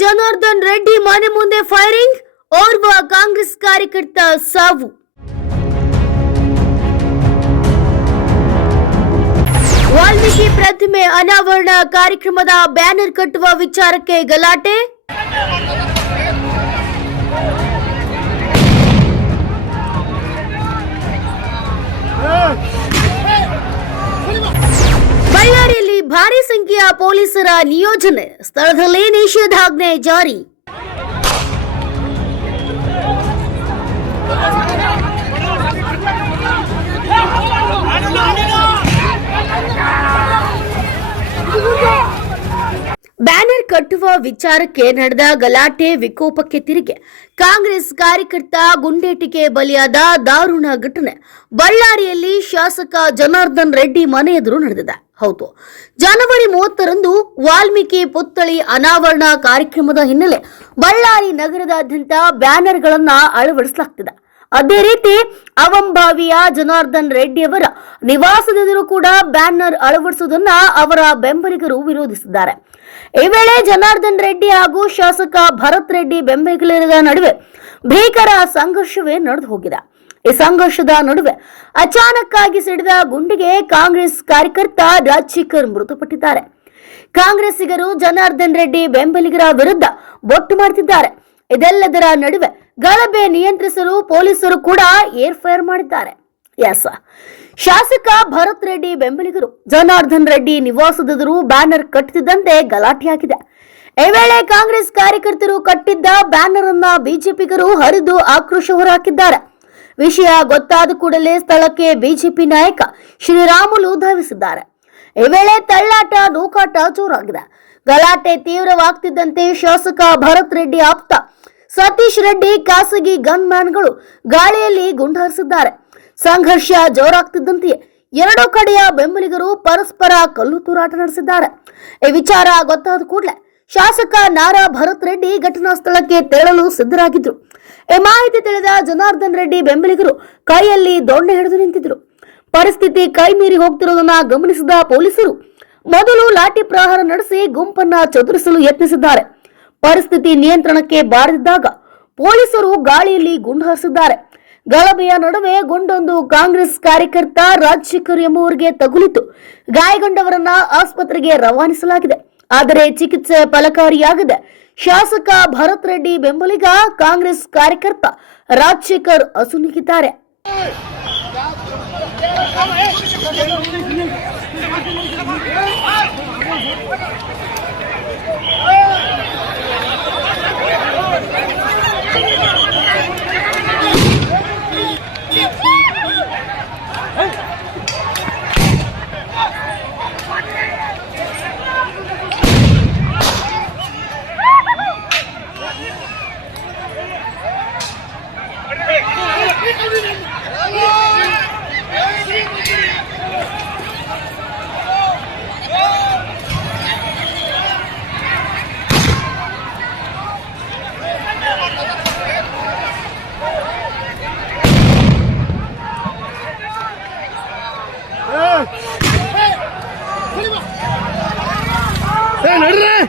ಜನಾರ್ದನ್ ರೆಡ್ಡಿ ಮನೆ ಮುಂದೆ ಫೈರಿಂಗ್ ಓರ್ವ ಕಾಂಗ್ರೆಸ್ ಕಾರ್ಯಕರ್ತ ಸಾವು ವಾಲ್ಮೀಕಿ ಪ್ರತಿಮೆ ಅನಾವರಣ ಕಾರ್ಯಕ್ರಮದ ಬ್ಯಾನರ್ ಕಟ್ಟುವ ವಿಚಾರಕ್ಕೆ ಗಲಾಟೆ ಬಳ್ಳಾರಿಯಲ್ಲಿ ಸಂಖ್ಯೆಯ ಪೊಲೀಸರ ನಿಯೋಜನೆ. ಸ್ಥಳದಲ್ಲೇ ನಿಷೇಧಾಜ್ಞೆ ಜಾರಿ. ಬ್ಯಾನರ್ ಕಟ್ಟುವ ವಿಚಾರಕ್ಕೆ ನಡೆದ ಗಲಾಟೆ ವಿಕೋಪಕ್ಕೆ ತಿರುಗಿ. ಕಾಂಗ್ರೆಸ್ ಕಾರ್ಯಕರ್ತ ಗುಂಡೇಟಿಗೆ ಬಲಿಯಾದ ದಾರುಣ ಘಟನೆ. ಬಳ್ಳಾರಿಯಲ್ಲಿ ಶಾಸಕ ಜನಾರ್ದನ್ ರೆಡ್ಡಿ ಮನೆ ಎದುರು ನಡೆದಿದೆ. ಹೌದು. ಜನವರಿ ಮೂವತ್ತರಂದು ವಾಲ್ಮೀಕಿ ಪುತ್ಥಳಿ ಅನಾವರಣ ಕಾರ್ಯಕ್ರಮದ ಹಿನ್ನೆಲೆ ಬಳ್ಳಾರಿ ನಗರದಾದ್ಯಂತ ಬ್ಯಾನರ್ಗಳನ್ನ ಅಳವಡಿಸಲಾಗ್ತಿದೆ. ಅದೇ ರೀತಿ ಅವಂಭಾವಿಯ ಜನಾರ್ದನ್ ರೆಡ್ಡಿಯವರ ನಿವಾಸದೆದುರು ಕೂಡ ಬ್ಯಾನರ್ ಅಳವಡಿಸುವುದನ್ನ ಅವರ ಬೆಂಬಲಿಗರು ವಿರೋಧಿಸಿದ್ದಾರೆ. ಈ ವೇಳೆ ಜನಾರ್ದನ್ ರೆಡ್ಡಿ ಹಾಗೂ ಶಾಸಕ ಭರತ್ ರೆಡ್ಡಿ ಬೆಂಬಲಿಗರ ನಡುವೆ ಭೀಕರ ಸಂಘರ್ಷವೇ ನಡೆದು ಹೋಗಿದೆ. ಈ ಸಂಘರ್ಷದ ನಡುವೆ ಅಚಾನಕ್ಕಾಗಿ ಸಿಡಿದ ಗುಂಡಿಗೆ ಕಾಂಗ್ರೆಸ್ ಕಾರ್ಯಕರ್ತ ರಾಜಶೇಖರ್ ಮೃತಪಟ್ಟಿದ್ದಾರೆ. ಕಾಂಗ್ರೆಸ್ಸಿಗರು ಜನಾರ್ದನ್ ರೆಡ್ಡಿ, ಬೆಂಬಲಿಗರ ವಿರುದ್ಧ ಬೊಟ್ಟು ಮಾಡುತ್ತಿದ್ದಾರೆ. ಇದೆಲ್ಲದರ ನಡುವೆ ಗಲಭೆ ನಿಯಂತ್ರಿಸಲು ಪೊಲೀಸರು ಕೂಡ ಏರ್ ಫೈರ್ ಮಾಡಿದ್ದಾರೆ. ಎಸ್. ಶಾಸಕ ಭರತ್ ರೆಡ್ಡಿ ಬೆಂಬಲಿಗರು. ಜನಾರ್ದನ್ ರೆಡ್ಡಿ ನಿವಾಸದೆದುರು ಬ್ಯಾನರ್ ಕಟ್ಟುತ್ತಿದ್ದಂತೆ ಗಲಾಟೆಯಾಗಿದೆ. ಈ ವೇಳೆ ಕಾಂಗ್ರೆಸ್ ಕಾರ್ಯಕರ್ತರು ಕಟ್ಟಿದ್ದ ಬ್ಯಾನರ್ ಅನ್ನ ಬಿಜೆಪಿಗರು ಹರಿದು ಆಕ್ರೋಶ ಹೊರಹಾಕಿದ್ದಾರೆ. ವಿಷಯ ಗೊತ್ತಾದ ಕೂಡಲೇ ಸ್ಥಳಕ್ಕೆ ಬಿಜೆಪಿ ನಾಯಕ ಶ್ರೀರಾಮುಲು ಧಾವಿಸಿದ್ದಾರೆ. ಈ ವೇಳೆ ತಳ್ಳಾಟ, ನೂಕಾಟ ಜೋರಾಗಿದೆ. ಗಲಾಟೆ ತೀವ್ರವಾಗ್ತಿದ್ದಂತೆ ಶಾಸಕ ಭರತ್ ರೆಡ್ಡಿ ಆಪ್ತ ಸತೀಶ್ ರೆಡ್ಡಿ ಖಾಸಗಿ ಗನ್ ಮ್ಯಾನ್ಗಳು ಗಾಳಿಯಲ್ಲಿ ಗುಂಡಾರಿಸಿದ್ದಾರೆ. ಸಂಘರ್ಷ ಜೋರಾಗ್ತಿದ್ದಂತೆಯೇ ಎರಡೂ ಕಡೆಯ ಬೆಂಬಲಿಗರು ಪರಸ್ಪರ ಕಲ್ಲು ತೂರಾಟ ನಡೆಸಿದ್ದಾರೆ. ಈ ವಿಚಾರ ಗೊತ್ತಾದ ಕೂಡಲೇ ಶಾಸಕ ನಾರಾ ಭರತ್ ರೆಡ್ಡಿ ಘಟನಾ ಸ್ಥಳಕ್ಕೆ ತೆರಳಲು ಸಿದ್ಧರಾಗಿದ್ದರು ಈ ಮಾಹಿತಿ ತಿಳಿದ ಜನಾರ್ದನ್ ರೆಡ್ಡಿ ಬೆಂಬಲಿಗರು ಕೈಯಲ್ಲಿ ದೊಣ್ಣೆ ಹಿಡಿದು ನಿಂತಿದ್ರು. ಪರಿಸ್ಥಿತಿ ಕೈ ಮೀರಿ ಹೋಗ್ತಿರೋದನ್ನ ಗಮನಿಸಿದ ಪೊಲೀಸರು ಮೊದಲು ಲಾಠಿ ಪ್ರಹಾರ ನಡೆಸಿ ಗುಂಪನ್ನ ಚದುರಿಸಲು ಯತ್ನಿಸಿದ್ದಾರೆ. ಪರಿಸ್ಥಿತಿ ನಿಯಂತ್ರಣಕ್ಕೆ ಬಾರದಿದ್ದಾಗ ಪೊಲೀಸರು ಗಾಳಿಯಲ್ಲಿ ಗುಂಡು ಹಾರಿಸಿದ್ದಾರೆ. ಗಲಭೆಯ ನಡುವೆ ಗುಂಡೊಂದು ಕಾಂಗ್ರೆಸ್ ಕಾರ್ಯಕರ್ತ ರಾಜಶೇಖರ್ ಎಂಬುವರಿಗೆ ತಗುಲಿತು ಗಾಯಗೊಂಡವರನ್ನ ಆಸ್ಪತ್ರೆಗೆ ರವಾನಿಸಲಾಗಿದೆ. ಆದರೆ ಚಿಕಿತ್ಸೆ ಫಲಕಾರಿಯಾಗದೆ ಶಾಸಕ ಭರತ್ ರೆಡ್ಡಿ ಬೆಂಬಲಿಗ ಕಾಂಗ್ರೆಸ್ ಕಾರ್ಯಕರ್ತ ರಾಜಶೇಖರ್ ಅಸುನೀಗಿದ್ದಾರೆ. நடுறேன்.